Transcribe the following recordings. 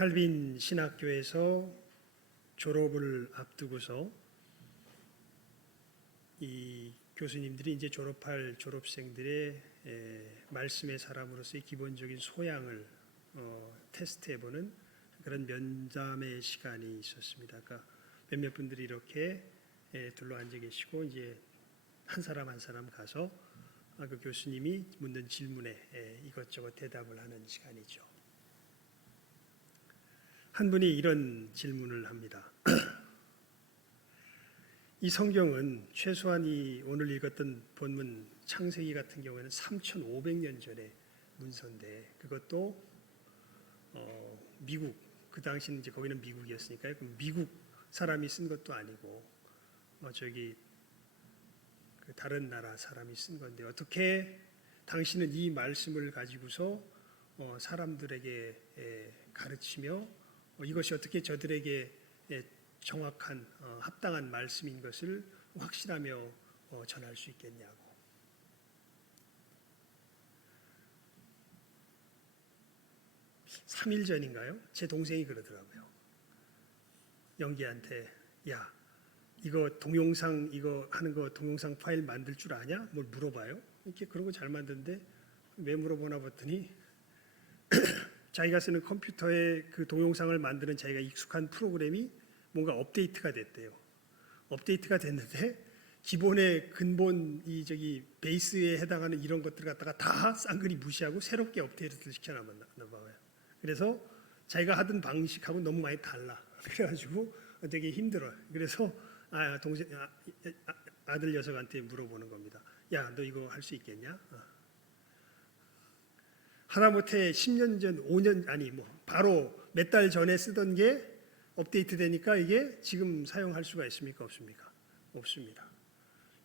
칼빈 신학교에서 졸업을 앞두고서 이 교수님들이 이제 졸업할 졸업생들의 말씀의 사람으로서의 기본적인 소양을 테스트해보는 그런 면담의 시간이 있었습니다. 그러니까 몇몇 분들이 이렇게 둘러 앉아 계시고 이제 한 사람 한 사람 가서 그 교수님이 묻는 질문에 이것저것 대답을 하는 시간이죠. 한 분이 이런 질문을 합니다. 이 성경은 최소한 이 오늘 읽었던 본문 창세기 같은 경우에는 3,500년 전의 문서인데 그것도 미국 그 당시는 이제 거기는 미국이었으니까요. 그럼 미국 사람이 쓴 것도 아니고 저기 그 다른 나라 사람이 쓴 건데 어떻게 당신은 이 말씀을 가지고서 사람들에게 가르치며 이것이 어떻게 저들에게 정확한 합당한 말씀인 것을 확신하며 전할 수 있겠냐고. 삼 일 전인가요? 제 동생이 그러더라고요. 영기한테 야 이거 동영상 이거 하는 거 동영상 파일 만들 줄 아냐? 뭘 물어봐요. 이렇게 그런 거 잘 만드는데 왜 물어보나 봤더니 자기가 쓰는 컴퓨터에 그 동영상을 만드는 자기가 익숙한 프로그램이 뭔가 업데이트가 됐대요. 업데이트가 됐는데 기본의 근본 이 저기 베이스에 해당하는 이런 것들 갖다가 다 쌍그리 무시하고 새롭게 업데이트를 시켜놨나 봐요. 그래서 자기가 하던 방식하고 너무 많이 달라. 그래가지고 되게 힘들어요. 그래서 아들 녀석한테 물어보는 겁니다. 야, 너 이거 할 수 있겠냐? 하다못해 10년 전, 5년 아니 뭐 바로 몇 달 전에 쓰던 게 업데이트 되니까 이게 지금 사용할 수가 있습니까? 없습니까? 없습니다.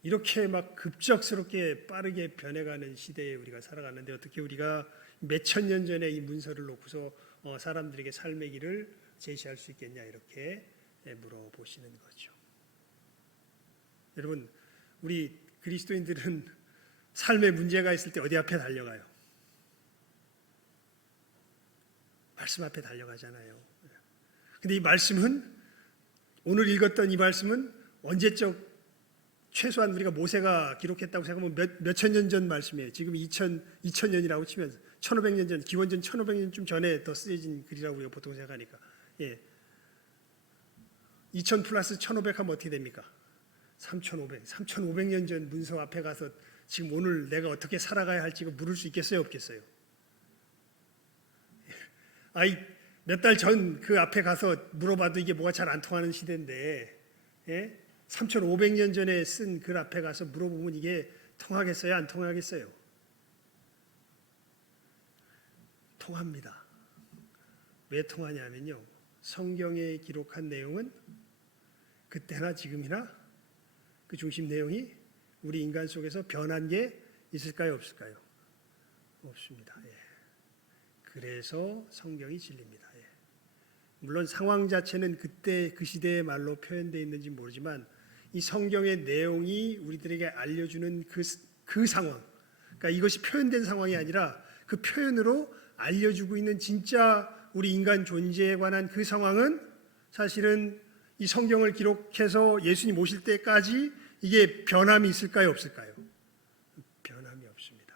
이렇게 막 급작스럽게 빠르게 변해가는 시대에 우리가 살아가는데 어떻게 우리가 몇천 년 전에 이 문서를 놓고서 사람들에게 삶의 길을 제시할 수 있겠냐 이렇게 물어보시는 거죠. 여러분 우리 그리스도인들은 삶에 문제가 있을 때 어디 앞에 달려가요? 말씀 앞에 달려가잖아요. 근데 이 말씀은 오늘 읽었던 이 말씀은 언제적 최소한 우리가 모세가 기록했다고 생각하면 몇천 년 전 말씀이에요. 지금 2000년이라고 치면 1500년 전, 기원전 1500년쯤 전에 더 쓰여진 글이라고 우리가 보통 생각하니까 2000 플러스 1500 하면 어떻게 됩니까? 3500년 전 문서 앞에 가서 지금 오늘 내가 어떻게 살아가야 할지 물을 수 있겠어요? 없겠어요? 몇 달 전 그 앞에 가서 물어봐도 이게 뭐가 잘 안 통하는 시대인데 3,500년 전에 쓴 글 앞에 가서 물어보면 이게 통하겠어요? 안 통하겠어요? 통합니다. 왜 통하냐면요. 성경에 기록한 내용은 그때나 지금이나 그 중심 내용이 우리 인간 속에서 변한 게 있을까요? 없을까요? 없습니다. 그래서 성경이 진리입니다. 물론 상황 자체는 그때 그 시대의 말로 표현되어 있는지 모르지만 이 성경의 내용이 우리들에게 알려주는 그 상황, 그러니까 이것이 표현된 상황이 아니라 그 표현으로 알려주고 있는 진짜 우리 인간 존재에 관한 그 상황은 사실은 이 성경을 기록해서 예수님 오실 때까지 이게 변함이 있을까요? 없을까요? 변함이 없습니다.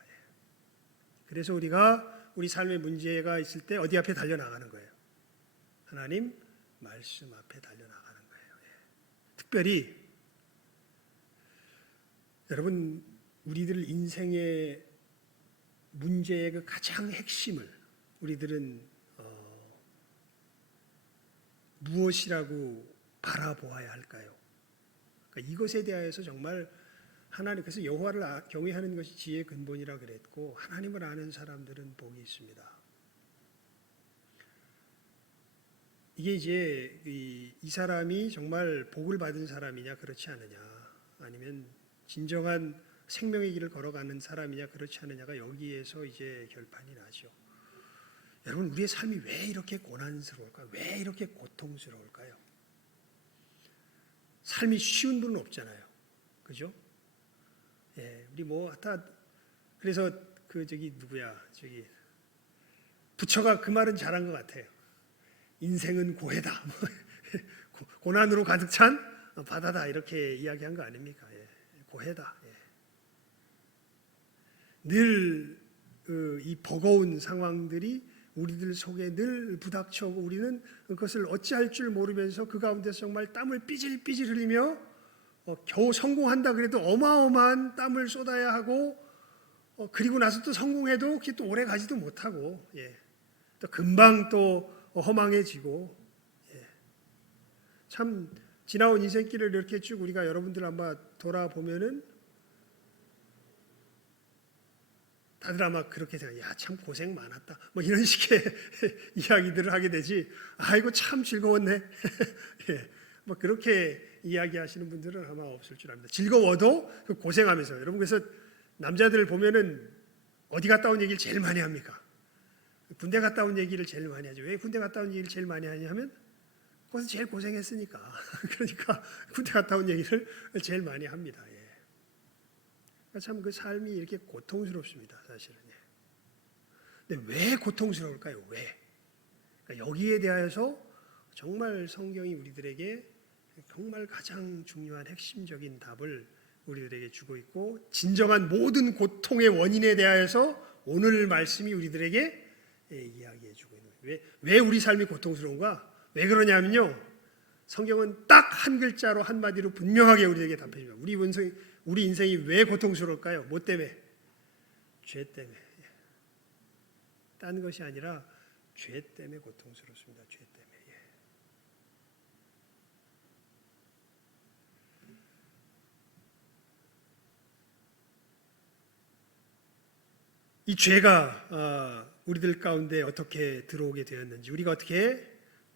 그래서 우리가 우리 삶의 문제가 있을 때 어디 앞에 달려나가는 거예요? 하나님 말씀 앞에 달려나가는 거예요. 특별히 여러분 우리들 인생의 문제의 그 가장 핵심을 우리들은 무엇이라고 바라보아야 할까요? 그러니까 이것에 대하여서 정말 하나님께서 여호와를 경외하는 것이 지혜의 근본이라 그랬고 하나님을 아는 사람들은 복이 있습니다. 이게 이제 이 사람이 정말 복을 받은 사람이냐 그렇지 않느냐 아니면 진정한 생명의 길을 걸어가는 사람이냐 그렇지 않느냐가 여기에서 이제 결판이 나죠. 여러분 우리의 삶이 왜 이렇게 고난스러울까요? 왜 이렇게 고통스러울까요? 삶이 쉬운 분은 없잖아요. 그죠? 우리 뭐 다 그래서 그 저기 누구야 저기 부처가 그 말은 잘한 것 같아요. 인생은 고해다, 고난으로 가득 찬 바다다 이렇게 이야기한 거 아닙니까? 예, 고해다. 예. 늘 이 버거운 상황들이 우리들 속에 늘 부닥쳐 오고 우리는 그것을 어찌할 줄 모르면서 그 가운데서 정말 땀을 삐질삐질 흘리며 겨우 성공한다 그래도 어마어마한 땀을 쏟아야 하고 그리고 나서 또 성공해도 그게 또 오래 가지도 못하고 예. 또 금방 또 허망해지고 예. 참 지나온 인생길을 이렇게 쭉 우리가 여러분들 아마 돌아보면은 다들 아마 그렇게 생각해요. 야, 참 고생 많았다. 뭐 이런 식의 이야기들을 하게 되지. 아이고 참 즐거웠네. 예, 뭐 그렇게 이야기하시는 분들은 아마 없을 줄 압니다. 즐거워도 그 고생하면서 여러분 그래서 남자들 보면은 어디 갔다 온 얘기를 제일 많이 합니까? 군대 갔다 온 얘기를 제일 많이 하죠. 왜 군대 갔다 온 얘기를 제일 많이 하냐면 거기서 제일 고생했으니까. 그러니까 군대 갔다 온 얘기를 제일 많이 합니다. 예. 참 그 삶이 이렇게 고통스럽습니다, 사실은. 근데 왜 고통스러울까요? 왜? 그러니까 여기에 대하여서 정말 성경이 우리들에게 정말 가장 중요한 핵심적인 답을 우리들에게 주고 있고 진정한 모든 고통의 원인에 대하여서 오늘 말씀이 우리들에게 이야기해 주고 있는 거예요. 왜 우리 삶이 고통스러운가? 왜 그러냐면요. 성경은 딱 한 글자로 한마디로 분명하게 우리에게 답해 줍니다. 우리 인생이 왜 고통스러울까요? 뭐 때문에? 죄 때문에. 딴 것이 아니라 죄 때문에 고통스럽습니다. 죄 때문에. 이 죄가 우리들 가운데 어떻게 들어오게 되었는지, 우리가 어떻게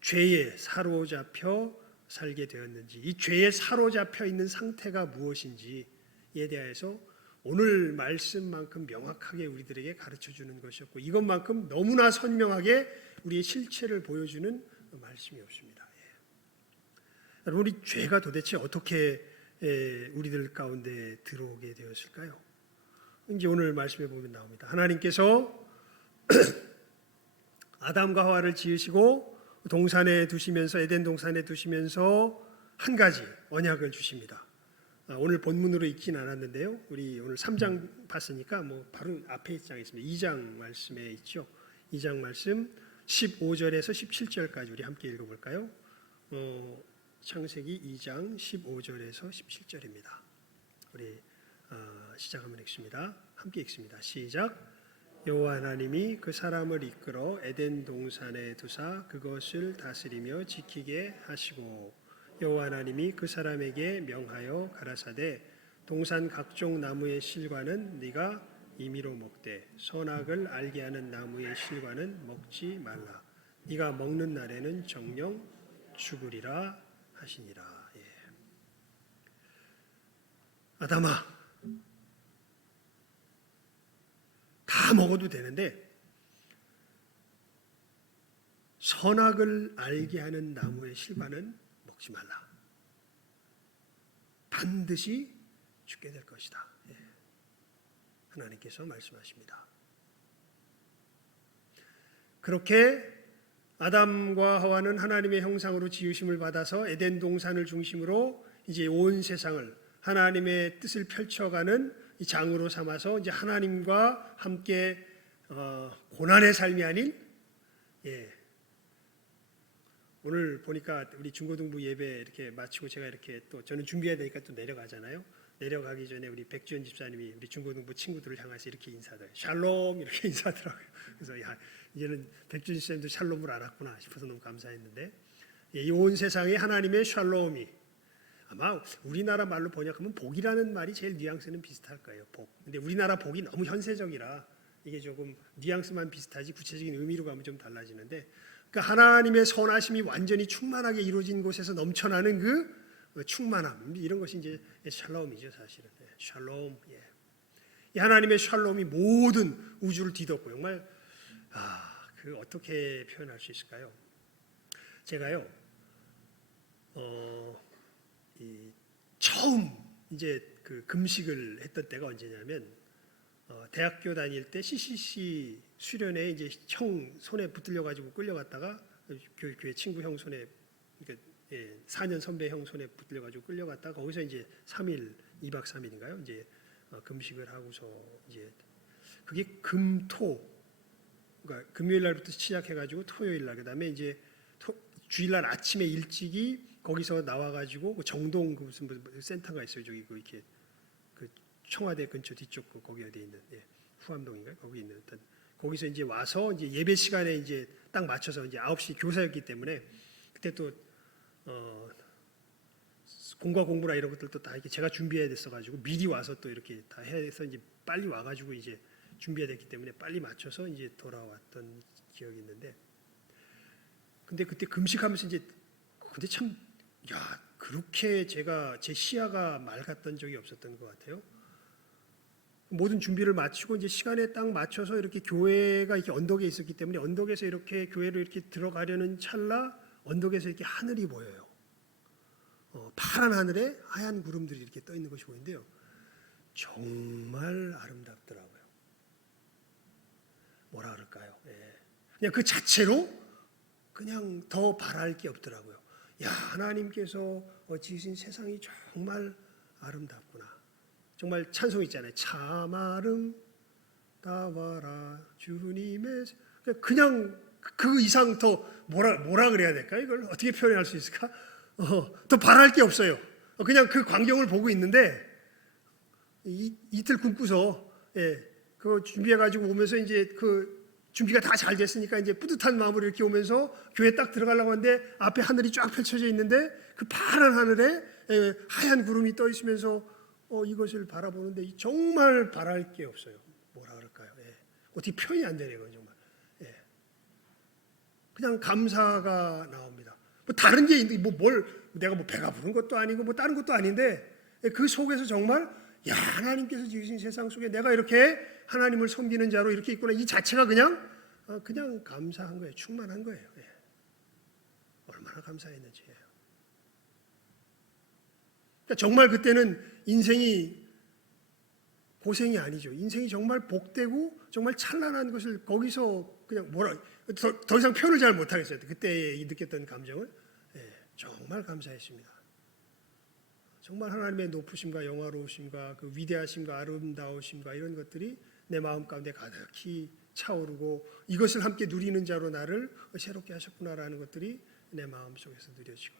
죄에 사로잡혀 살게 되었는지, 이 죄에 사로잡혀 있는 상태가 무엇인지에 대해서 오늘 말씀만큼 명확하게 우리들에게 가르쳐주는 것이었고 이것만큼 너무나 선명하게 우리의 실체를 보여주는 말씀이 없습니다. 여러분, 우리 죄가 도대체 어떻게 우리들 가운데 들어오게 되었을까요? 이제 오늘 말씀에 보면 나옵니다. 하나님께서 아담과 하와를 지으시고 동산에 두시면서 에덴 동산에 두시면서 한 가지 언약을 주십니다. 오늘 본문으로 읽진 않았는데요. 우리 오늘 3장 봤으니까 뭐 바로 앞에 장에 있습니다. 2장 말씀에 있죠. 2장 말씀 15절에서 17절까지 우리 함께 읽어볼까요? 창세기 2장 15절에서 17절입니다. 우리 시작 한번 읽습니다. 함께 읽습니다. 시작. 여호와 하나님이 그 사람을 이끌어 에덴 동산에 두사 그것을 다스리며 지키게 하시고 여호와 하나님이 그 사람에게 명하여 가라사대 동산 각종 나무의 실과는 네가 임의로 먹되 선악을 알게 하는 나무의 실과는 먹지 말라. 네가 먹는 날에는 정녕 죽으리라 하시니라. 예. 아담아, 다 먹어도 되는데 선악을 알게 하는 나무의 실과는 먹지 말라. 반드시 죽게 될 것이다. 예. 하나님께서 말씀하십니다. 그렇게 아담과 하와는 하나님의 형상으로 지으심을 받아서 에덴 동산을 중심으로 이제 온 세상을 하나님의 뜻을 펼쳐가는 이 장으로 삼아서 이제 하나님과 함께 고난의 삶이 아닌 오늘 보니까 우리 중고등부 예배 이렇게 마치고 제가 이렇게 또 저는 준비해야 되니까 또 내려가잖아요. 내려가기 전에 우리 백주현 집사님이 우리 중고등부 친구들을 향해서 이렇게 인사드려요. 샬롬 이렇게 인사하더라고요. 그래서 야, 이제는 백주현 집사님도 샬롬을 알았구나 싶어서 너무 감사했는데 이 온 세상에 하나님의 샬롬이 아마 우리나라 말로 번역하면 복이라는 말이 제일 뉘앙스는 비슷할 거예요. 복. 근데 우리나라 복이 너무 현세적이라 이게 조금 뉘앙스만 비슷하지 구체적인 의미로 가면 좀 달라지는데 그러니까 하나님의 선하심이 완전히 충만하게 이루어진 곳에서 넘쳐나는 그 충만함 이런 것이 이제 샬롬이죠, 사실은. 샬롬. 예. 이 하나님의 샬롬이 모든 우주를 뒤덮고 정말 그 어떻게 표현할 수 있을까요? 제가요 처음 이제 그 금식을 했던 때가 언제냐면 대학교 다닐 때 CCC 수련회 이제 형 손에 붙들려 가지고 끌려갔다가 교회 친구 형 손에, 그러니까 4년 선배 형 손에 붙들려가지고 끌려갔다 거기서 이제 3일 2박 3일인가요? 이제 금식을 하고서 이제 그게 금토, 그러니까 금요일 날부터 시작해가지고 토요일 날, 그다음에 이제 주일날 아침에 일찍이 거기서 나와가지고 그 정동 그 무슨 센터가 있어요. 저기 그 이렇게 그 청와대 근처 뒤쪽 그 거기 어디에 있는 후암동인가요? 거기 있는 어떤 거기서 이제 와서 이제 예배 시간에 이제 딱 맞춰서 이제 9시 교사였기 때문에 그때 또 공과 공부나 이런 것들도 다 이렇게 제가 준비해야 됐어가지고 미리 와서 또 이렇게 다 해서 이제 빨리 와가지고 이제 준비해야 됐기 때문에 빨리 맞춰서 이제 돌아왔던 기억이 있는데, 근데 그때 금식하면서 이제 근데 참 그렇게 제가 제 시야가 맑았던 적이 없었던 것 같아요. 모든 준비를 마치고 이제 시간에 딱 맞춰서 이렇게 교회가 이렇게 언덕에 있었기 때문에 언덕에서 이렇게 교회로 이렇게 들어가려는 찰나 언덕에서 이렇게 하늘이 보여요. 파란 하늘에 하얀 구름들이 이렇게 떠 있는 것이 보이는데요. 정말 아름답더라고요. 뭐라 그럴까요? 그냥 그 자체로 그냥 더 바랄 게 없더라고요. 야, 하나님께서 지으신 세상이 정말 아름답구나. 정말 찬송 있잖아요. 참 아름다워라 주님의, 그냥 그 이상 더 뭐라 그래야 될까? 이걸 어떻게 표현할 수 있을까? 더 바랄 게 없어요. 그냥 그 광경을 보고 있는데 이틀 굶고서 그거 준비해가지고 오면서 이제 그 준비가 다 잘 됐으니까 이제 뿌듯한 마음으로 이렇게 오면서 교회 딱 들어가려고 하는데 앞에 하늘이 쫙 펼쳐져 있는데 그 파란 하늘에 하얀 구름이 떠 있으면서 이것을 바라보는데 정말 바랄 게 없어요. 뭐라 그럴까요? 어떻게 표현이 안 되네요, 정말. 그냥 감사가 나옵니다. 뭐 다른 게 있는데 내가 배가 부른 것도 아니고 뭐 다른 것도 아닌데 그 속에서 정말 하나님께서 지으신 세상 속에 내가 이렇게 하나님을 섬기는 자로 이렇게 있구나, 이 자체가 그냥 감사한 거예요. 충만한 거예요. 얼마나 감사했는지. 그러니까 정말 그때는 인생이 고생이 아니죠. 인생이 정말 복되고 정말 찬란한 것을 거기서 그냥 더 이상 표현을 잘 못하겠어요. 그때 느꼈던 감정을. 정말 감사했습니다. 정말 하나님의 높으심과 영화로우심과 그 위대하심과 아름다우심과 이런 것들이 내 마음 가운데 가득히 차오르고 이것을 함께 누리는 자로 나를 새롭게 하셨구나라는 것들이 내 마음 속에서 누려지고.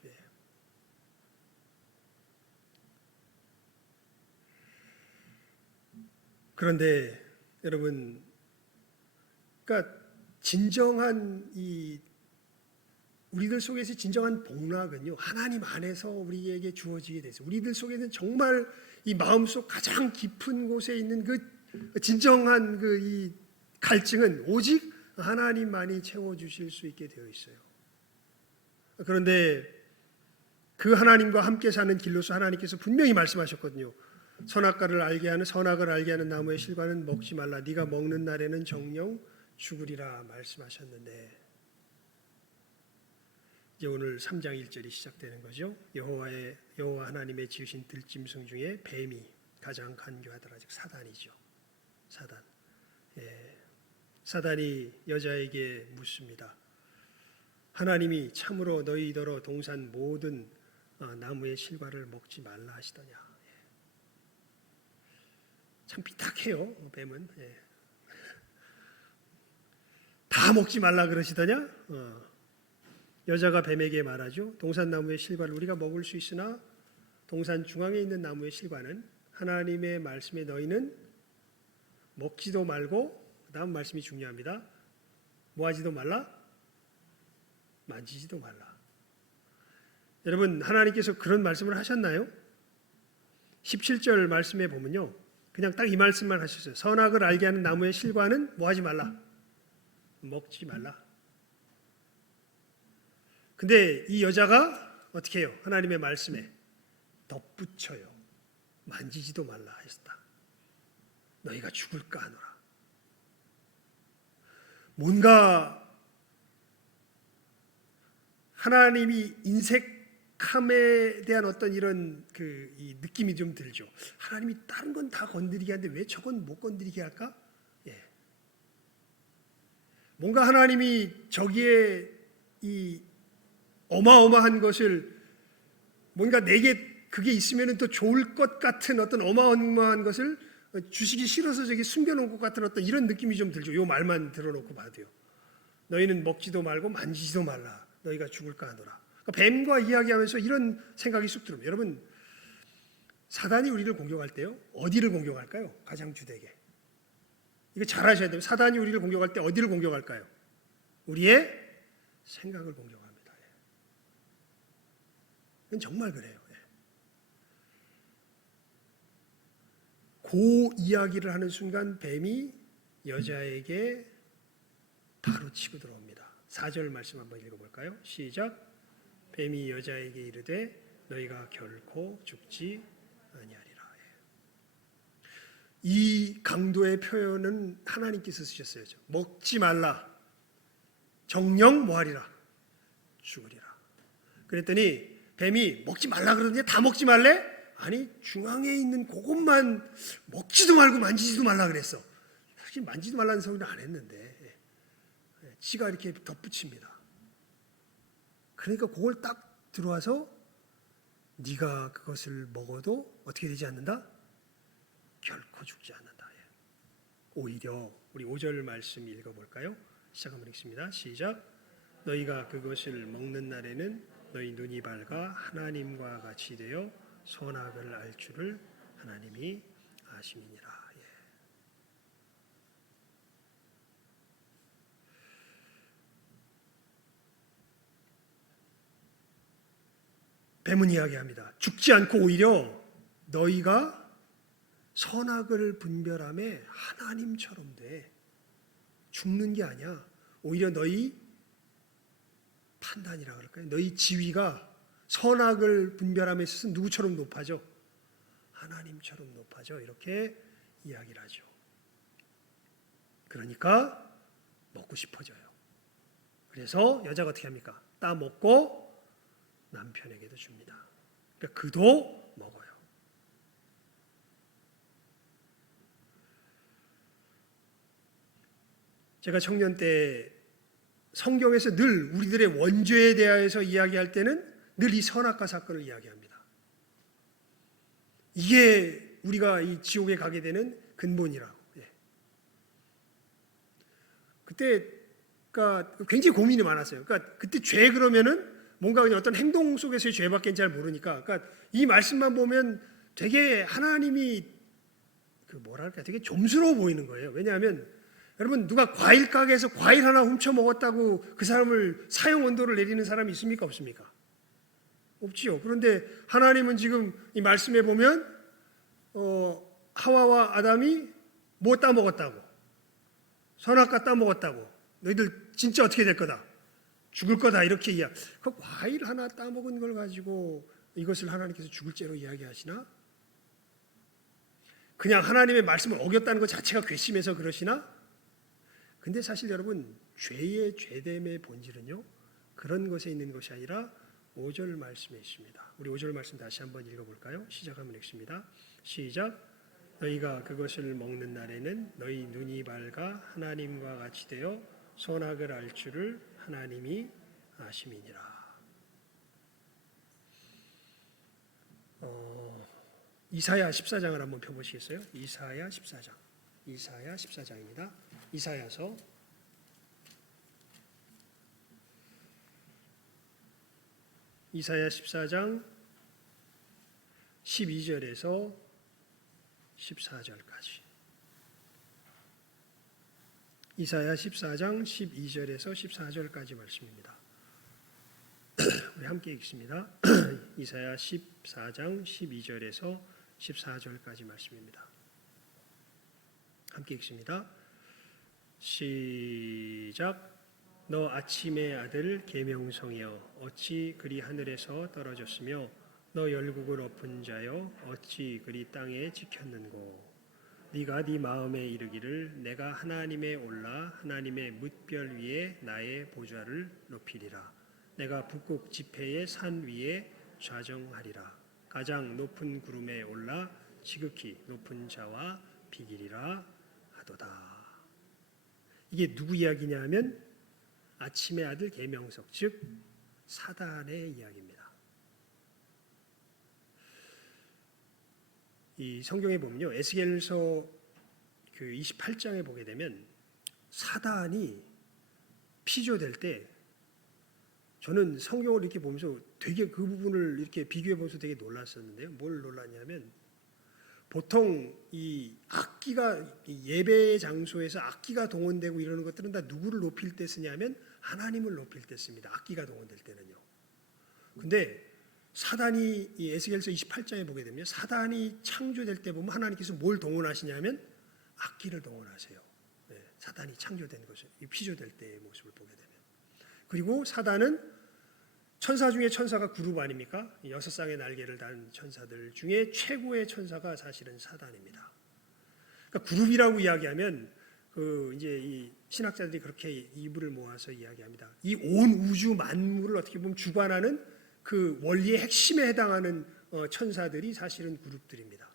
그런데 여러분, 그러니까 진정한 우리들 속에서 진정한 복락은요, 하나님 안에서 우리에게 주어지게 돼서 우리들 속에는 정말 이 마음속 가장 깊은 곳에 있는 그 진정한 이 갈증은 오직 하나님만이 채워주실 수 있게 되어 있어요. 그런데 그 하나님과 함께 사는 길로서 하나님께서 분명히 말씀하셨거든요. 선악을 알게 하는 나무의 실과는 먹지 말라. 네가 먹는 날에는 정녕 죽으리라 말씀하셨는데, 이제 오늘 3장 1절이 시작되는 거죠. 여호와 하나님의 지으신 들짐승 중에 뱀이 가장 간교하더라. 즉 사단이죠. 사단. 사단이 여자에게 묻습니다. 하나님이 참으로 너희더러 동산 모든 나무의 실과를 먹지 말라 하시더냐. 참 삐딱해요. 뱀은. 다 먹지 말라 그러시더냐. 여자가 뱀에게 말하죠. 동산 나무의 실과를 우리가 먹을 수 있으나 동산 중앙에 있는 나무의 실과는 하나님의 말씀에 너희는 먹지도 말고, 다음 말씀이 중요합니다. 뭐하지도 말라? 만지지도 말라. 여러분, 하나님께서 그런 말씀을 하셨나요? 17절 말씀에 보면요, 그냥 딱 이 말씀만 하셨어요. 선악을 알게 하는 나무의 실과는 뭐하지 말라? 먹지 말라. 근데 이 여자가 어떻게 해요? 하나님의 말씀에 덧붙여요. 만지지도 말라 하셨다. 너희가 죽을까 하노라. 뭔가 하나님이 인색함에 대한 어떤 이런 이 느낌이 좀 들죠. 하나님이 다른 건 다 건드리게 하는데 왜 저건 못 건드리게 할까? 뭔가 하나님이 저기에 이 어마어마한 것을 뭔가 내게 그게 있으면 더 좋을 것 같은 어떤 어마어마한 것을 주시기 싫어서 저기 숨겨놓은 것 같은 어떤 이런 느낌이 좀 들죠. 요 말만 들어놓고 봐도요. 너희는 먹지도 말고 만지지도 말라. 너희가 죽을까 하노라. 그러니까 뱀과 이야기하면서 이런 생각이 쑥 들어요. 여러분, 사단이 우리를 공격할 때요, 어디를 공격할까요? 가장 주되게. 이거 잘 아셔야 돼요. 사단이 우리를 공격할 때 어디를 공격할까요? 우리의 생각을 공격합니다. 이건 정말 그래요. 그 이야기를 하는 순간 뱀이 여자에게 바로 치고 들어옵니다. 4절 말씀 한번 읽어볼까요? 시작. 뱀이 여자에게 이르되 너희가 결코 죽지 아니하리라. 이 강도의 표현은 하나님께서 쓰셨어요. 먹지 말라. 정녕 뭐하리라? 죽으리라. 그랬더니 뱀이 먹지 말라 그러는데 다 먹지 말래? 아니, 중앙에 있는 그것만 먹지도 말고 만지지도 말라 그랬어. 사실 만지지도 말라는 소리는 안 했는데 지가 이렇게 덧붙입니다. 그러니까 그걸 딱 들어와서 네가 그것을 먹어도 어떻게 되지 않는다? 결코 죽지 않는다. 오히려 우리 5절 말씀 읽어볼까요? 시작하면 읽습니다. 시작. 너희가 그것을 먹는 날에는 너희 눈이 밝아 하나님과 같이 되어 선악을 알 줄을 하나님이 아심이니라. 뱀은 이야기합니다. 죽지 않고 오히려 너희가 선악을 분별함에 하나님처럼 돼. 죽는 게 아니야. 오히려 너희 판단이라 그럴까요? 너희 지위가 선악을 분별함에 있어서 누구처럼 높아져? 하나님처럼 높아져. 이렇게 이야기를 하죠. 그러니까 먹고 싶어져요. 그래서 여자가 어떻게 합니까? 따먹고 남편에게도 줍니다. 그러니까 그도 먹어요. 제가 청년 때 성경에서 늘 우리들의 원죄에 대하여서 이야기할 때는 늘 이 선악과 사건을 이야기합니다. 이게 우리가 이 지옥에 가게 되는 근본이라고. 그때 그러니까 굉장히 고민이 많았어요. 그러니까 그때 죄 그러면은 뭔가 그냥 어떤 행동 속에서의 죄밖에 잘 모르니까, 그러니까 이 말씀만 보면 되게 하나님이 그 뭐랄까 되게 좀스러워 보이는 거예요. 왜냐하면 여러분, 누가 과일 가게에서 과일 하나 훔쳐 먹었다고 그 사람을 사형 언도를 내리는 사람이 있습니까? 없습니까? 없지요. 그런데 하나님은 지금 이 말씀에 보면 하와와 아담이 뭐 따먹었다고? 선악과 따먹었다고. 너희들 진짜 어떻게 될 거다? 죽을 거다. 이렇게 이야기. 그 과일 하나 따먹은 걸 가지고 이것을 하나님께서 죽을 죄로 이야기하시나? 그냥 하나님의 말씀을 어겼다는 것 자체가 괘씸해서 그러시나? 근데 사실 여러분, 죄의 죄됨의 본질은요, 그런 것에 있는 것이 아니라 5절 말씀에 있습니다. 우리 5절 말씀 다시 한번 읽어볼까요? 시작하면 읽습니다. 시작. 너희가 그것을 먹는 날에는 너희 눈이 밝아 하나님과 같이 되어 선악을 알 줄을 하나님이 아심이니라. 이사야 14장을 한번 펴보시겠어요? 이사야 14장. 이사야 14장입니다. 이사야서 14장 12절에서 14절까지. 이사야 14장 12절에서 14절까지 말씀입니다. 우리 함께 읽습니다. 이사야 14장 12절에서 14절까지 말씀입니다. 함께 읽습니다. 시작. 너 아침의 아들 계명성이여 어찌 그리 하늘에서 떨어졌으며 너 열국을 엎은 자여 어찌 그리 땅에 지켰는고. 네가 네 마음에 이르기를 내가 하나님에 올라 하나님의 뭇별 위에 나의 보좌를 높이리라. 내가 북극 지폐의 산 위에 좌정하리라. 가장 높은 구름에 올라 지극히 높은 자와 비기리라 하도다. 이게 누구 이야기냐 하면 아침의 아들 계명석, 즉 사단의 이야기입니다. 이 성경에 보면요, 에스겔서 그 28장에 보게 되면 사단이 피조될 때, 저는 성경을 이렇게 보면서 되게 그 부분을 이렇게 비교해 보면서 되게 놀랐었는데요. 뭘 놀랐냐면, 보통 이 악기가 예배 장소에서 악기가 동원되고 이러는 것들은 다 누구를 높일 때 쓰냐면 하나님을 높일 때 씁니다. 악기가 동원될 때는요. 근데 사단이 이 에스겔서 28장에 보게 되면 사단이 창조될 때 보면 하나님께서 뭘 동원하시냐면 악기를 동원하세요. 네, 사단이 창조된 것을, 피조될 때의 모습을 보게 되면. 그리고 사단은 천사 중에 천사가 그룹 아닙니까? 6쌍의 날개를 단 천사들 중에 최고의 천사가 사실은 사단입니다. 그러니까 그룹이라고 이야기하면 그 이제 이 신학자들이 그렇게 이불을 모아서 이야기합니다. 이 온 우주 만물을 어떻게 보면 주관하는 그 원리의 핵심에 해당하는 천사들이 사실은 그룹들입니다.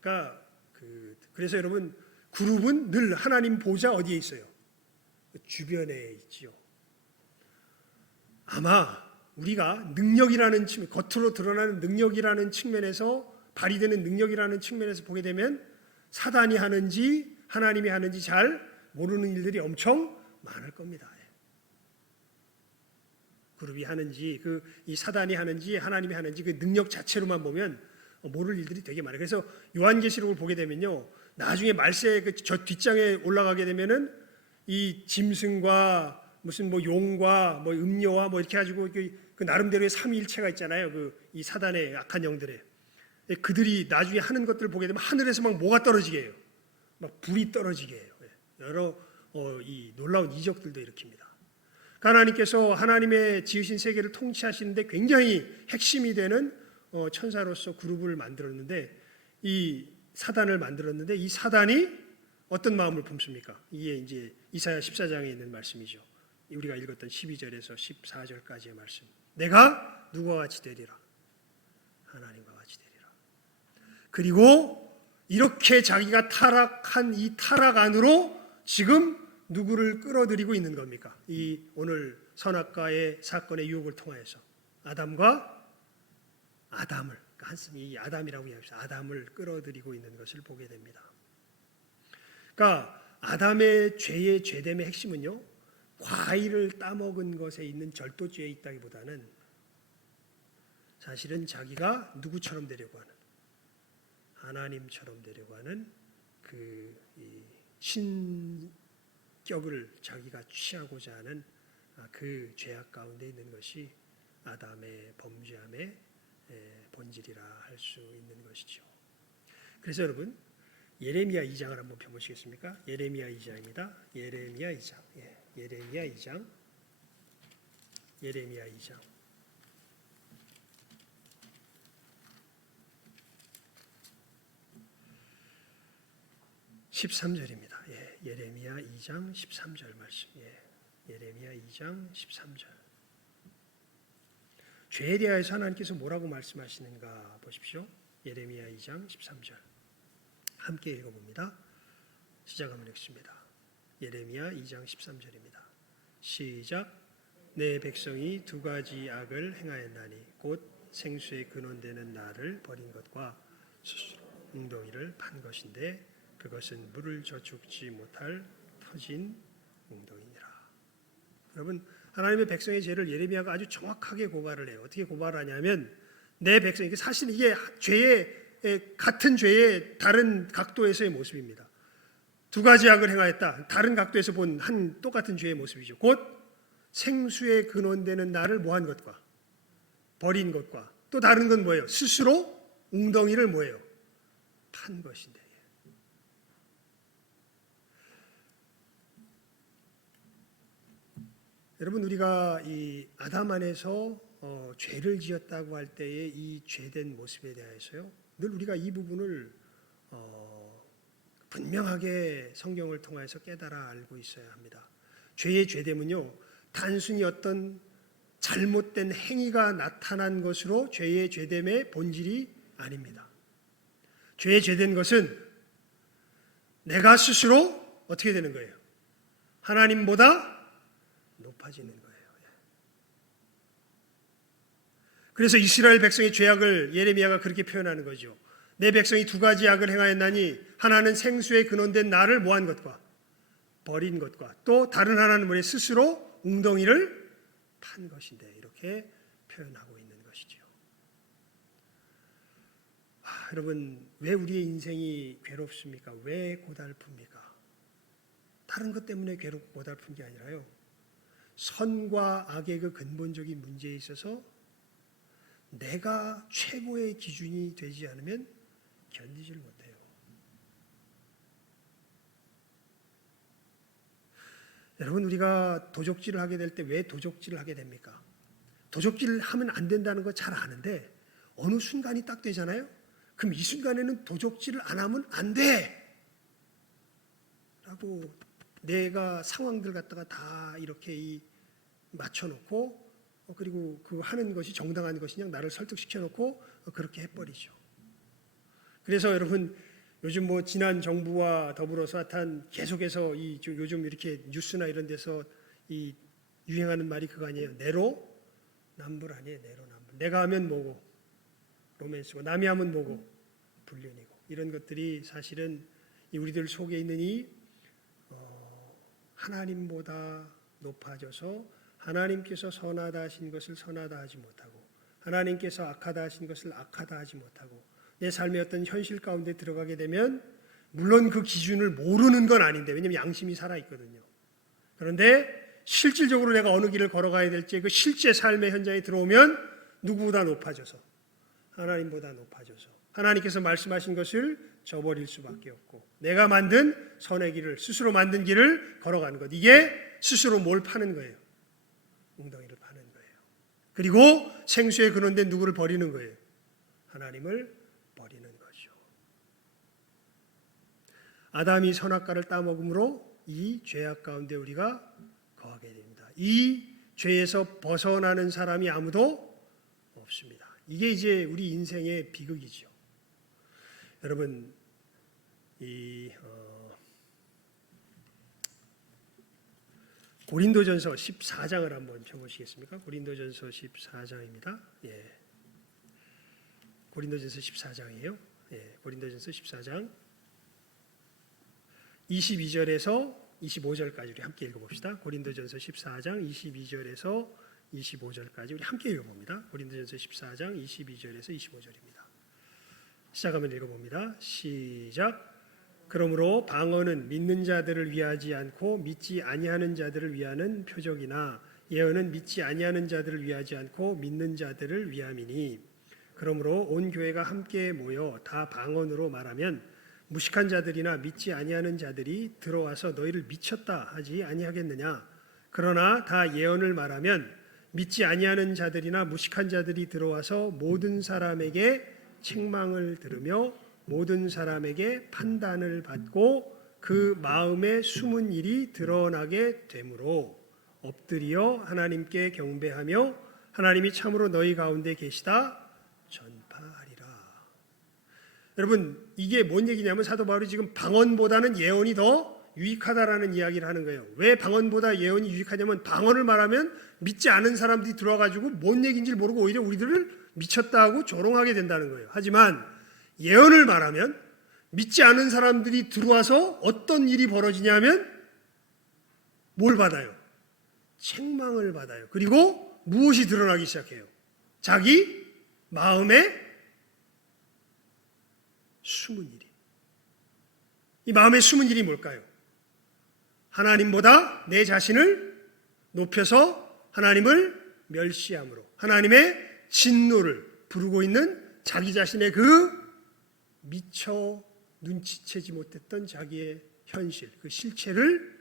그러니까 그래서 여러분, 그룹은 늘 하나님 보좌 어디에 있어요? 주변에 있지요. 아마 우리가 능력이라는 측면, 겉으로 드러나는 능력이라는 측면에서, 발휘되는 능력이라는 측면에서 보게 되면 사단이 하는지 하나님이 하는지 잘 모르는 일들이 엄청 많을 겁니다. 그룹이 하는지, 이 사단이 하는지 하나님이 하는지 그 능력 자체로만 보면 모를 일들이 되게 많아요. 그래서 요한계시록을 보게 되면요, 나중에 말세 저 뒷장에 올라가게 되면은 이 짐승과 무슨 뭐 용과 뭐 음료와 뭐 이렇게 가지고 그 나름대로의 삼위일체가 있잖아요. 이 사단의 악한 영들의, 그들이 나중에 하는 것들을 보게 되면 하늘에서 막 뭐가 떨어지게 해요. 막 불이 떨어지게 해요. 여러 이 놀라운 이적들도 일으킵니다. 하나님께서 하나님의 지으신 세계를 통치하시는데 굉장히 핵심이 되는 천사로서 그룹을 만들었는데, 이 사단을 만들었는데, 이 사단이 어떤 마음을 품습니까? 이게 이제 이사야 14장에 있는 말씀이죠. 우리가 읽었던 12절에서 14절까지의 말씀. 내가 누구와 같이 되리라? 하나님과 같이 되리라. 그리고 이렇게 자기가 타락한 이 타락 안으로 지금 누구를 끌어들이고 있는 겁니까? 이 오늘 선악과의 사건의 유혹을 통하여서 아담을, 한숨 이 아담이라고 이야기합시다. 아담을 끌어들이고 있는 것을 보게 됩니다. 그러니까 아담의 죄의 죄됨의 핵심은요, 과일을 따먹은 것에 있는 절도죄에 있다기보다는 사실은 자기가 누구처럼 되려고 하는, 하나님처럼 되려고 하는 그 신격을 자기가 취하고자 하는 그 죄악 가운데 있는 것이 아담의 범죄함의 본질이라 할 수 있는 것이죠. 그래서 여러분, 예레미야 2장을 한번 펴보시겠습니까? 예레미야 2장입니다. 예레미야 2장. 예레미야 2장. 예레미야 2장. 13절입니다. 예레미야 2장 13절 말씀. 예레미야 2장 13절. 죄에 대하여서 하나님께서 뭐라고 말씀하시는가 보십시오. 예레미야 2장 13절. 함께 읽어봅니다. 시작하면 읽습니다. 예레미야 2장 13절입니다. 시작. 내 백성이 두 가지 악을 행하였나니 곧 생수의 근원되는 나를 버린 것과 스스로 웅덩이를 판 것인데 그것은 물을 저축지 못할 터진 웅덩이니라. 여러분, 하나님의 백성의 죄를 예레미야가 아주 정확하게 고발을 해요. 어떻게 고발하냐면, 내 백성, 사실 이게 죄의 같은 죄의 다른 각도에서의 모습입니다. 두 가지 악을 행하였다. 다른 각도에서 본 한 똑같은 죄의 모습이죠. 곧 생수의 근원되는 나를 뭐한 것과 버린 것과 또 다른 건 뭐예요? 스스로 웅덩이를 뭐예요? 판 것인데. 여러분, 우리가 이 아담 안에서 죄를 지었다고 할 때의 이 죄된 모습에 대해서요, 늘 우리가 이 부분을 분명하게 성경을 통해서 깨달아 알고 있어야 합니다. 죄의 죄됨은요, 단순히 어떤 잘못된 행위가 나타난 것으로 죄의 죄됨의 본질이 아닙니다. 죄의 죄된 것은 내가 스스로 어떻게 되는 거예요? 하나님보다 높아지는 거예요. 그래서 이스라엘 백성의 죄악을 예레미야가 그렇게 표현하는 거죠. 내 백성이 두 가지 악을 행하였나니 하나는 생수에 근원된 나를 모한 것과 버린 것과 또 다른 하나는 뭐냐 스스로 웅덩이를 판 것인데 이렇게 표현하고 있는 것이죠. 여러분 왜 우리의 인생이 괴롭습니까? 왜 고달픕니까? 다른 것 때문에 괴롭고 고달픈 게 아니라요. 선과 악의 그 근본적인 문제에 있어서 내가 최고의 기준이 되지 않으면 견디질 못해요. 여러분 우리가 도적질을 하게 될 때 왜 도적질을 하게 됩니까? 도적질을 하면 안 된다는 거 잘 아는데 어느 순간이 딱 되잖아요. 그럼 이 순간에는 도적질을 안 하면 안 돼! 라고 내가 상황들 갖다가 다 이렇게 맞춰놓고 그리고 그 하는 것이 정당한 것이냐 나를 설득시켜놓고 그렇게 해버리죠. 그래서 여러분 요즘 뭐 지난 정부와 더불어서 하여튼 계속해서 요즘 이렇게 뉴스나 이런 데서 이 유행하는 말이 그거 아니에요. 내로남불 아니에요. 내로남불. 내가 하면 뭐고 로맨스고 남이 하면 뭐고 불륜이고 이런 것들이 사실은 우리들 속에 있는 이 하나님보다 높아져서 하나님께서 선하다 하신 것을 선하다 하지 못하고 하나님께서 악하다 하신 것을 악하다 하지 못하고 내 삶의 어떤 현실 가운데 들어가게 되면 물론 그 기준을 모르는 건 아닌데 왜냐하면 양심이 살아있거든요. 그런데 실질적으로 내가 어느 길을 걸어가야 될지 그 실제 삶의 현장에 들어오면 누구보다 높아져서 하나님보다 높아져서 하나님께서 말씀하신 것을 저버릴 수밖에 없고 내가 만든 선의 길을 스스로 만든 길을 걸어가는 것 이게 스스로 뭘 파는 거예요. 웅덩이를 파는 거예요. 그리고 생수에 근원된 누구를 버리는 거예요. 하나님을 버리는 거죠. 아담이 선악과를 따먹음으로 이 죄악 가운데 우리가 거하게 됩니다. 이 죄에서 벗어나는 사람이 아무도 없습니다. 이게 이제 우리 인생의 비극이죠. 여러분 고린도전서 14장을 한번 펴보시겠습니까? 고린도전서 14장입니다. 예. 고린도전서 14장이에요. 예. 고린도전서 14장 22절에서 25절까지 우리 함께 읽어봅시다. 고린도전서 14장 22절에서 25절까지 우리 함께 읽어봅니다. 고린도전서 14장 22절에서 25절입니다. 시작하면 읽어봅니다. 시작. 그러므로 방언은 믿는 자들을 위하지 않고 믿지 아니하는 자들을 위하는 표적이나 예언은 믿지 아니하는 자들을 위하지 않고 믿는 자들을 위함이니 그러므로 온 교회가 함께 모여 다 방언으로 말하면 무식한 자들이나 믿지 아니하는 자들이 들어와서 너희를 미쳤다 하지 아니하겠느냐. 그러나 다 예언을 말하면 믿지 아니하는 자들이나 무식한 자들이 들어와서 모든 사람에게 책망을 들으며 모든 사람에게 판단을 받고 그 마음에 숨은 일이 드러나게 되므로 엎드려 하나님께 경배하며 하나님이 참으로 너희 가운데 계시다 전파하리라. 여러분 이게 뭔 얘기냐면 사도 바울이 지금 방언보다는 예언이 더 유익하다라는 이야기를 하는 거예요. 왜 방언보다 예언이 유익하냐면 방언을 말하면 믿지 않은 사람들이 들어와가지고 뭔 얘기인지 모르고 오히려 우리들을 미쳤다 하고 조롱하게 된다는 거예요. 하지만 예언을 말하면 믿지 않은 사람들이 들어와서 어떤 일이 벌어지냐면 뭘 받아요? 책망을 받아요. 그리고 무엇이 드러나기 시작해요? 자기 마음에 숨은 일이. 이 마음에 숨은 일이 뭘까요? 하나님보다 내 자신을 높여서 하나님을 멸시함으로 하나님의 진노를 부르고 있는 자기 자신의 그 미처 눈치채지 못했던 자기의 현실, 그 실체를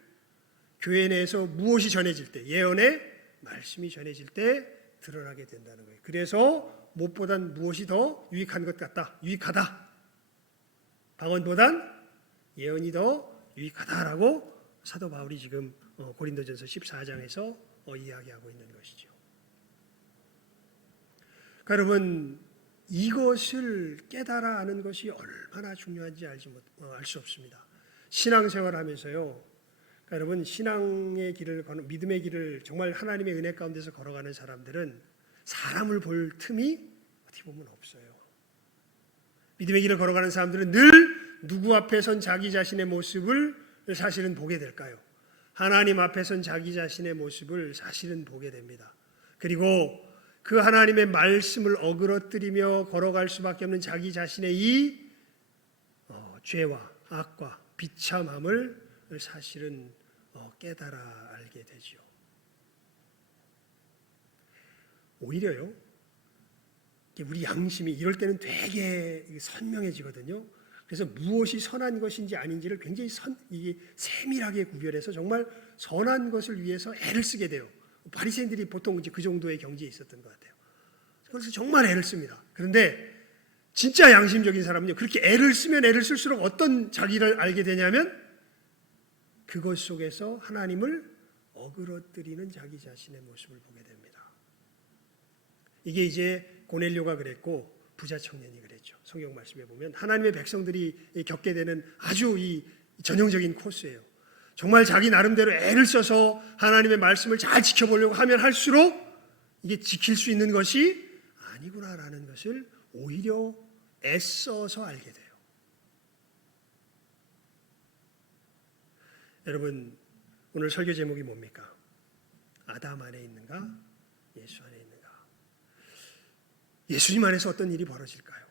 교회 내에서 무엇이 전해질 때, 예언의 말씀이 전해질 때 드러나게 된다는 거예요. 그래서 무엇보단 무엇이 더 유익한 것 같다, 유익하다. 방언보단 예언이 더 유익하다라고 사도 바울이 지금 고린도전서 14장에서 이야기하고 있는 것이죠. 그러니까 여러분 이것을 깨달아 아는 것이 얼마나 중요한지 알 수 없습니다. 신앙생활 하면서요. 여러분, 신앙의 길을 믿음의 길을 정말 하나님의 은혜 가운데서 걸어가는 사람들은 사람을 볼 틈이 어떻게 보면 없어요. 믿음의 길을 걸어가는 사람들은 늘 누구 앞에선 자기 자신의 모습을 사실은 보게 될까요? 하나님 앞에선 자기 자신의 모습을 사실은 보게 됩니다. 그리고 그 하나님의 말씀을 어그러뜨리며 걸어갈 수밖에 없는 자기 자신의 이 죄와 악과 비참함을 사실은 깨달아 알게 되지요. 오히려요, 우리 양심이 이럴 때는 되게 선명해지거든요. 그래서 무엇이 선한 것인지 아닌지를 굉장히 이게 세밀하게 구별해서 정말 선한 것을 위해서 애를 쓰게 돼요. 바리새인들이 보통 이제 그 정도의 경지에 있었던 것 같아요. 그래서 정말 애를 씁니다. 그런데 진짜 양심적인 사람은요, 그렇게 애를 쓰면 애를 쓸수록 어떤 자기를 알게 되냐면 그것 속에서 하나님을 어그러뜨리는 자기 자신의 모습을 보게 됩니다. 이게 이제 고넬료가 그랬고 부자 청년이 그랬죠. 성경 말씀에 보면 하나님의 백성들이 겪게 되는 아주 이 전형적인 코스예요. 정말 자기 나름대로 애를 써서 하나님의 말씀을 잘 지켜보려고 하면 할수록 이게 지킬 수 있는 것이 아니구나라는 것을 오히려 애써서 알게 돼요. 여러분, 오늘 설교 제목이 뭡니까? 아담 안에 있는가? 예수 안에 있는가? 예수님 안에서 어떤 일이 벌어질까요?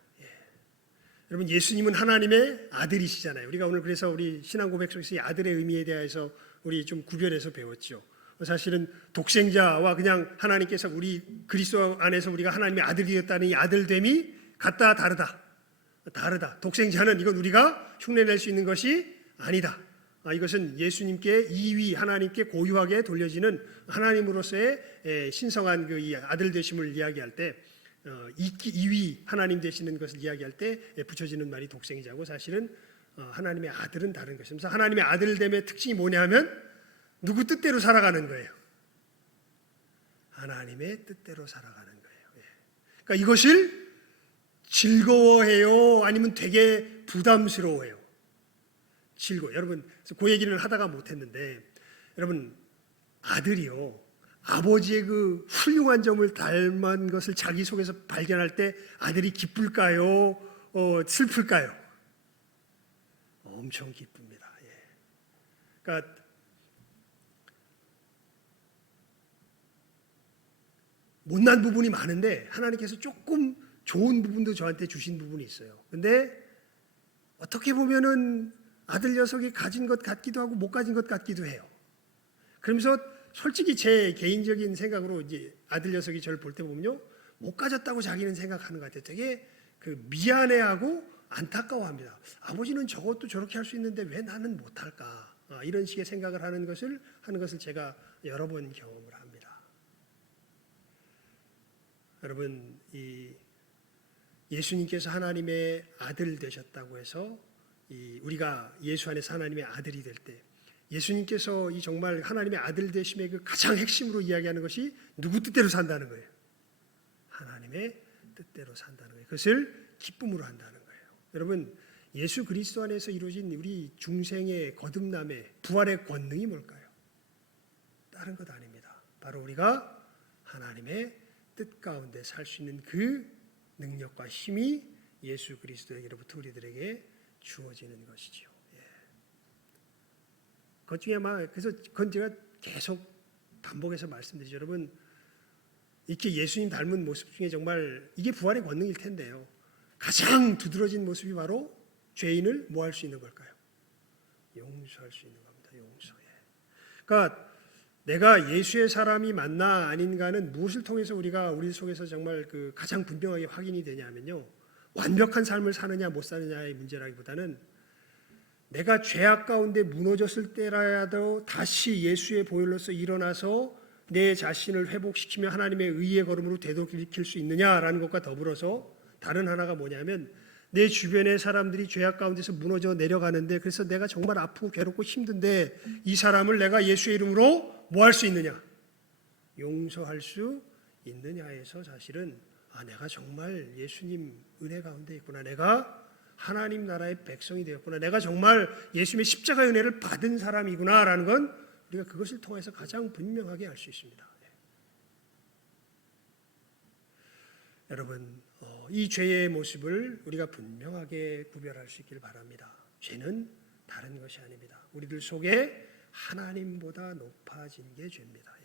여러분, 예수님은 하나님의 아들이시잖아요. 우리가 오늘 그래서 우리 신앙 고백 속에서 이 아들의 의미에 대해서 우리 좀 구별해서 배웠죠. 사실은 독생자와 그냥 하나님께서 우리 그리스도 안에서 우리가 하나님의 아들이었다는 이 아들됨이 같다 다르다. 독생자는 이건 우리가 흉내낼 수 있는 것이 아니다. 이것은 예수님께 이위 하나님께 고유하게 돌려지는 하나님으로서의 신성한 그 이 아들 되심을 이야기할 때 이위 하나님 되시는 것을 이야기할 때 붙여지는 말이 독생자고, 사실은 하나님의 아들은 다른 것입니다. 하나님의 아들됨의 특징이 뭐냐 하면 누구 뜻대로 살아가는 거예요. 하나님의 뜻대로 살아가는 거예요. 그러니까 이것을 즐거워해요? 아니면 되게 부담스러워해요? 여러분, 그 얘기를 하다가 못했는데, 여러분, 아들이요, 아버지의 그 훌륭한 점을 닮은 것을 자기 속에서 발견할 때 아들이 기쁠까요? 슬플까요? 엄청 기쁩니다. 그러니까 못난 부분이 많은데 하나님께서 조금 좋은 부분도 저한테 주신 부분이 있어요. 근데 어떻게 보면은 아들 녀석이 가진 것 같기도 하고 못 가진 것 같기도 해요. 그러면서 솔직히 제 개인적인 생각으로 이제 아들 녀석이 저를 볼 때 보면요, 못 가졌다고 자기는 생각하는 것 같아요. 되게 그 미안해하고 안타까워합니다. 아버지는 저것도 저렇게 할 수 있는데 왜 나는 못할까? 이런 식의 생각을 하는 것을 제가 여러 번 경험을 합니다. 여러분, 이 예수님께서 하나님의 아들 되셨다고 해서 우리가 예수 안에서 하나님의 아들이 될 때, 예수님께서 이 정말 하나님의 아들 되심의 그 가장 핵심으로 이야기하는 것이 누구 뜻대로 산다는 거예요. 하나님의 뜻대로 산다는 거예요. 그것을 기쁨으로 한다는 거예요. 여러분, 예수 그리스도 안에서 이루어진 우리 중생의 거듭남의 부활의 권능이 뭘까요? 다른 것 아닙니다. 바로 우리가 하나님의 뜻 가운데 살 수 있는 그 능력과 힘이 예수 그리스도에게로부터 우리들에게 주어지는 것이지요. 그것 중에 그래서 그건 제가 계속 반복해서 말씀드리죠. 여러분, 이렇게 예수님 닮은 모습 중에 정말 이게 부활의 권능일 텐데요, 가장 두드러진 모습이 바로 죄인을 뭐 할 수 있는 걸까요? 용서할 수 있는 겁니다. 용서해. 그러니까 내가 예수의 사람이 맞나 아닌가는 무엇을 통해서 우리가 우리 속에서 정말 그 가장 분명하게 확인이 되냐면요, 완벽한 삶을 사느냐 못 사느냐의 문제라기보다는 내가 죄악 가운데 무너졌을 때라도 다시 예수의 보혈로서 일어나서 내 자신을 회복시키며 하나님의 의의 걸음으로 되돌이킬 수 있느냐라는 것과 더불어서 다른 하나가 뭐냐면, 내 주변의 사람들이 죄악 가운데서 무너져 내려가는데, 그래서 내가 정말 아프고 괴롭고 힘든데 이 사람을 내가 예수의 이름으로 뭐 할 수 있느냐? 용서할 수 있느냐에서 사실은 내가 정말 예수님 은혜 가운데 있구나, 내가 하나님 나라의 백성이 되었구나. 내가 정말 예수님의 십자가의 은혜를 받은 사람이구나라는 건 우리가 그것을 통해서 가장 분명하게 알 수 있습니다. 여러분, 이 죄의 모습을 우리가 분명하게 구별할 수 있길 바랍니다. 죄는 다른 것이 아닙니다. 우리들 속에 하나님보다 높아진 게 죄입니다.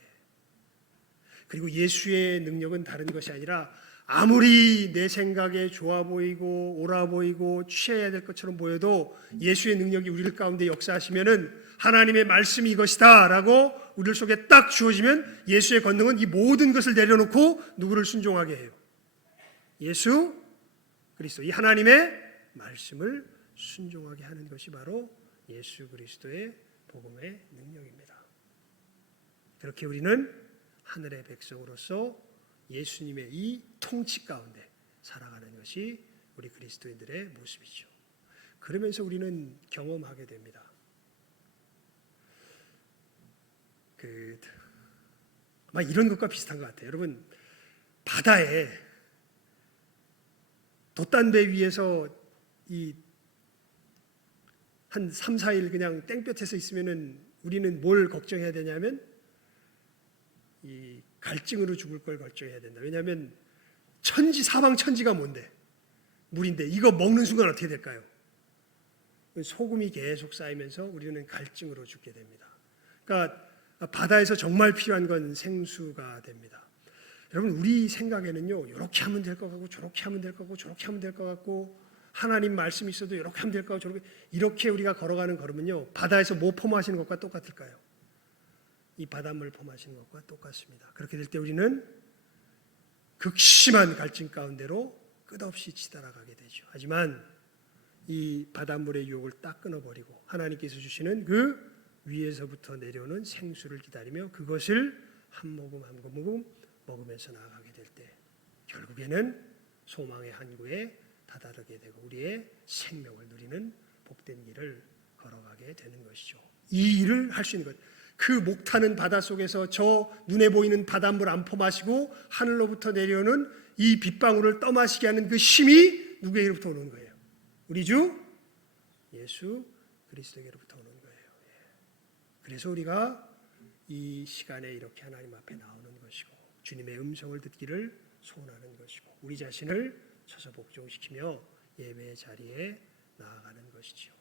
그리고 예수의 능력은 다른 것이 아니라 아무리 내 생각에 좋아 보이고 옳아 보이고 취해야 될 것처럼 보여도 예수의 능력이 우리들 가운데 역사하시면은 하나님의 말씀이 이것이다 라고 우리들 속에 딱 주어지면 예수의 권능은 이 모든 것을 내려놓고 누구를 순종하게 해요? 예수 그리스도, 이 하나님의 말씀을 순종하게 하는 것이 바로 예수 그리스도의 복음의 능력입니다. 그렇게 우리는 하늘의 백성으로서 예수님의 이 통치 가운데 살아가는 것이 우리 그리스도인들의 모습이죠. 그러면서 우리는 경험하게 됩니다. 아마 이런 것과 비슷한 것 같아요. 여러분, 바다에 돛단배 위에서 한 3, 4일 그냥 땡볕에서 있으면은 우리는 뭘 걱정해야 되냐면 이 갈증으로 죽을 걸 걱정해야 된다. 왜냐하면 사방천지가 뭔데? 물인데 이거 먹는 순간 어떻게 될까요? 소금이 계속 쌓이면서 우리는 갈증으로 죽게 됩니다. 그러니까 바다에서 정말 필요한 건 생수가 됩니다. 여러분, 우리 생각에는요, 이렇게 하면 될 것 같고 저렇게 하면 될 것 같고 저렇게 하면 될 것 같고 하나님 말씀이 있어도 이렇게 하면 될 것 같고 저렇게, 이렇게 우리가 걸어가는 걸음은요, 바다에서 뭐 포마하시는 것과 똑같을까요? 이 바닷물 포마하시는 것과 똑같습니다. 그렇게 될 때 우리는 극심한 갈증 가운데로 끝없이 치달아가게 되죠. 하지만 이 바닷물의 유혹을 딱 끊어버리고 하나님께서 주시는 그 위에서부터 내려오는 생수를 기다리며 그것을 한 모금 한 모금 먹으면서 나아가게 될 때 결국에는 소망의 항구에 다다르게 되고 우리의 생명을 누리는 복된 길을 걸어가게 되는 것이죠. 이 일을 할 수 있는 것, 그 목타는 바다 속에서 저 눈에 보이는 바닷물 안 퍼마시고 하늘로부터 내려오는 이 빗방울을 떠마시게 하는 그 힘이 누구에게로부터 오는 거예요? 우리 주 예수 그리스도에게로부터 오는 거예요. 그래서 우리가 이 시간에 이렇게 하나님 앞에 나오는 것이고 주님의 음성을 듣기를 소원하는 것이고 우리 자신을 서서 복종시키며 예배의 자리에 나아가는 것이죠.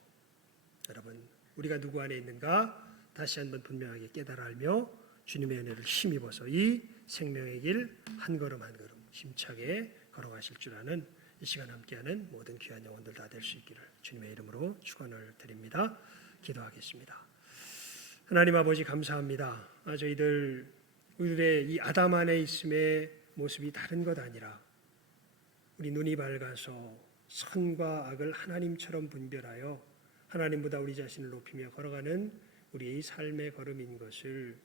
여러분, 우리가 누구 안에 있는가 다시 한번 분명하게 깨달아 알며 주님의 은혜를 힘입어서 이 생명의 길 한 걸음 한 걸음 힘차게 걸어가실 줄 아는 이 시간 함께하는 모든 귀한 영혼들 다 될 수 있기를 주님의 이름으로 축원을 드립니다. 기도하겠습니다. 하나님 아버지, 감사합니다. 우리들의 이 아담 안에 있음의 모습이 다른 것 아니라 우리 눈이 밝아서 선과 악을 하나님처럼 분별하여 하나님보다 우리 자신을 높이며 걸어가는 우리의 삶의 걸음인 것을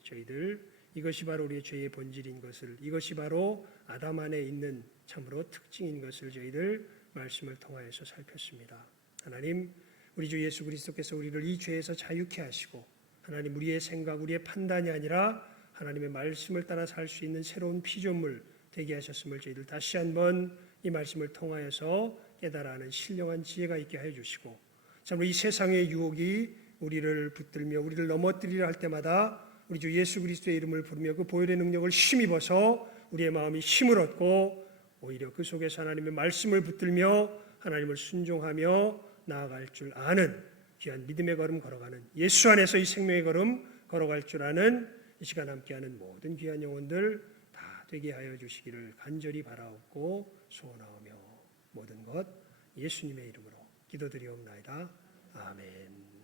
이것이 바로 우리의 죄의 본질인 것을, 이것이 바로 아담 안에 있는 참으로 특징인 것을 저희들 말씀을 통하여서 살폈습니다. 하나님, 우리 주 예수 그리스도께서 우리를 이 죄에서 자유케 하시고 하나님, 우리의 생각, 우리의 판단이 아니라 하나님의 말씀을 따라 살 수 있는 새로운 피조물 되게 하셨음을 저희들 다시 한번 이 말씀을 통하여서 깨달아 하는 신령한 지혜가 있게 하여 주시고 참으로 이 세상의 유혹이 우리를 붙들며 우리를 넘어뜨리려 할 때마다 우리 주 예수 그리스도의 이름을 부르며 그 보혈의 능력을 힘입어서 우리의 마음이 힘을 얻고 오히려 그 속에서 하나님의 말씀을 붙들며 하나님을 순종하며 나아갈 줄 아는 귀한 믿음의 걸음 걸어가는 예수 안에서 이 생명의 걸음 걸어갈 줄 아는 이 시간 함께하는 모든 귀한 영혼들 다 되게 하여 주시기를 간절히 바라옵고 소원하오며 모든 것 예수님의 이름으로 기도드리옵나이다. 아멘.